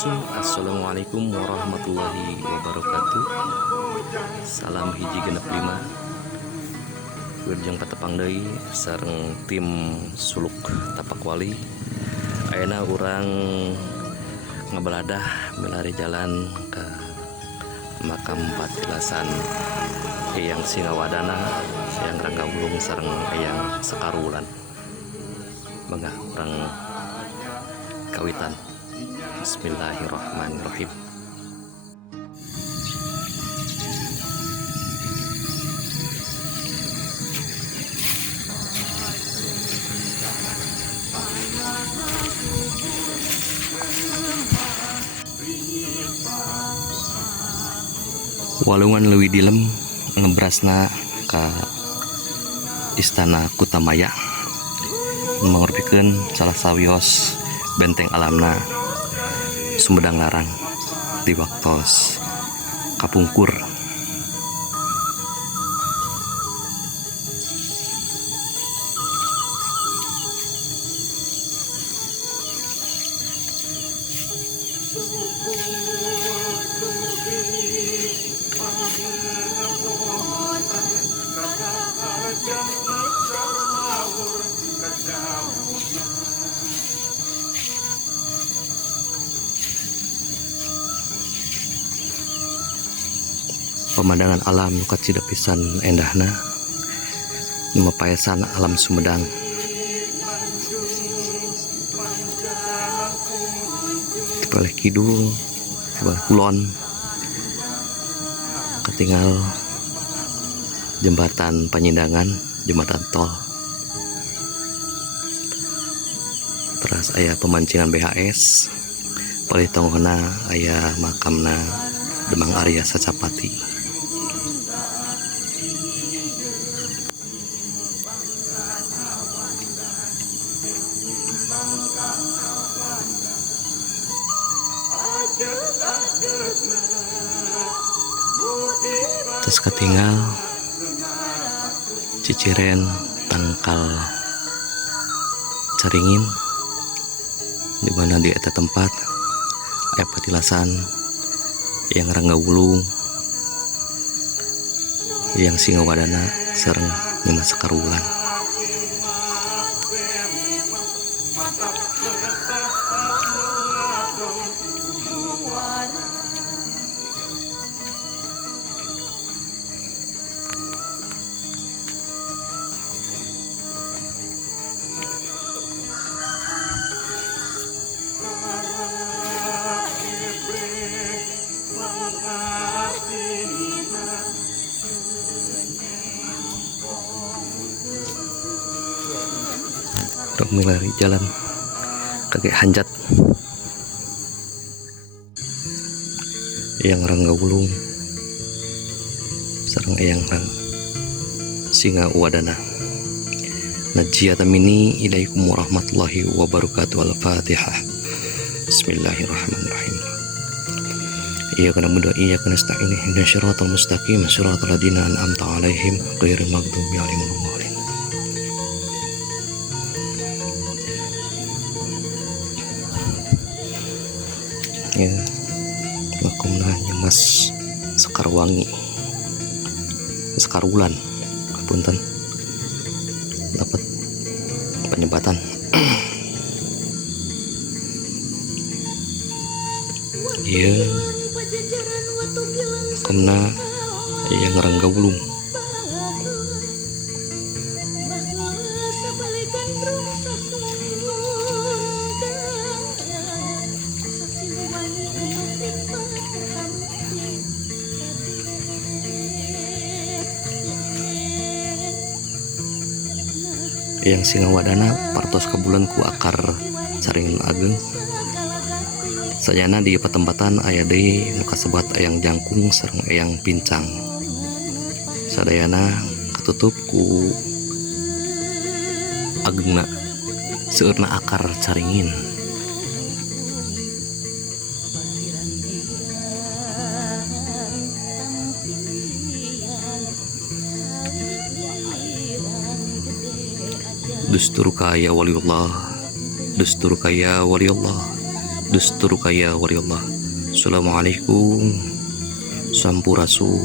langsung. Assalamualaikum warahmatullahi wabarakatuh. Salam hiji genep 5 Wirjeng patepang deui sareng tim suluk Tapakwali. Ayeuna urang ngabaladah milari jalan ke makam Patilasan Eyang Singawadana, Eyang Ranggawulung sareng Eyang Sekarulan. Mangga urang kawitan. Bismillahirrahmanirrahim. Walungan leuwih dilem ngebrasna ka Istana Kutamaya, mangorpikeun salah sawios benteng alamna Sumedang Larang di waktos kapungkur. Pemandangan alam kacida pisan endahna, memapayasan alam Sumedang. Tibalik kidul, tibalik kulon, ketinggal jembatan Panyindangan, jembatan tol. Teras aya pemancingan BHS, palih tongona aya makamna Demang Arya Sacapati. Terus ketinggal Ciciren Tangkal Caringin, di mana di eta tempat aya Patilasan Eyang Ranggawulung, Eyang Singawadana sareng Nyema Sekarulan. Milari jalan kakek hanjat Eyang Ranggawulung sareng Eyang Singawadana. Najiyatan ilaikum warahmatullahi wabarakatuh. Al-Fatihah. Bismillahirrahmanirrahim. Iyyaka na'budu wa iyyaka nasta'in ihdinas siratal mustaqim siratal ladzina an'amta 'alaihim ghairil maghdubi 'alaihim waladdallin. Ya, makumna Nyemas Sekarwangi, Sekarulan, punten dapat penyebatan. Ya, makumna Eyang Ranggawulung. Eyang Singawadana partos kabulan ku akar Caringin Ageng. Sajana di patempatan aya deui nu kasebat Eyang Jangkung sareng Eyang Pincang. Sadayana katutup ku agengna seueurna akar caringin. Dustur kaya waliullah, dustur kaya waliullah, dusturu kaya wariyallah. Assalamualaikum. Sampurasun.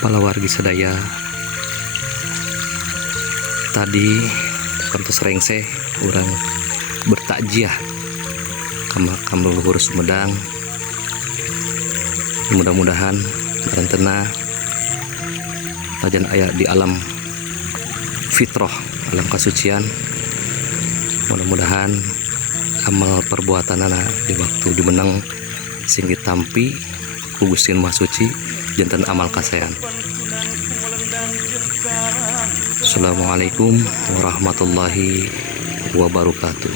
Para wargi sadaya, tadi kantos rengseh orang bertakjiah ke makam leluhur Sumedang. Mudah-mudahan barantena tajan aya di alam fitrah, alam kasucian. Mudah-mudahan amal perbuatan anak di waktu dimenang sing ditampi ku Gusti Maha Suci janten amal kasayan. Assalamualaikum warahmatullahi wabarakatuh.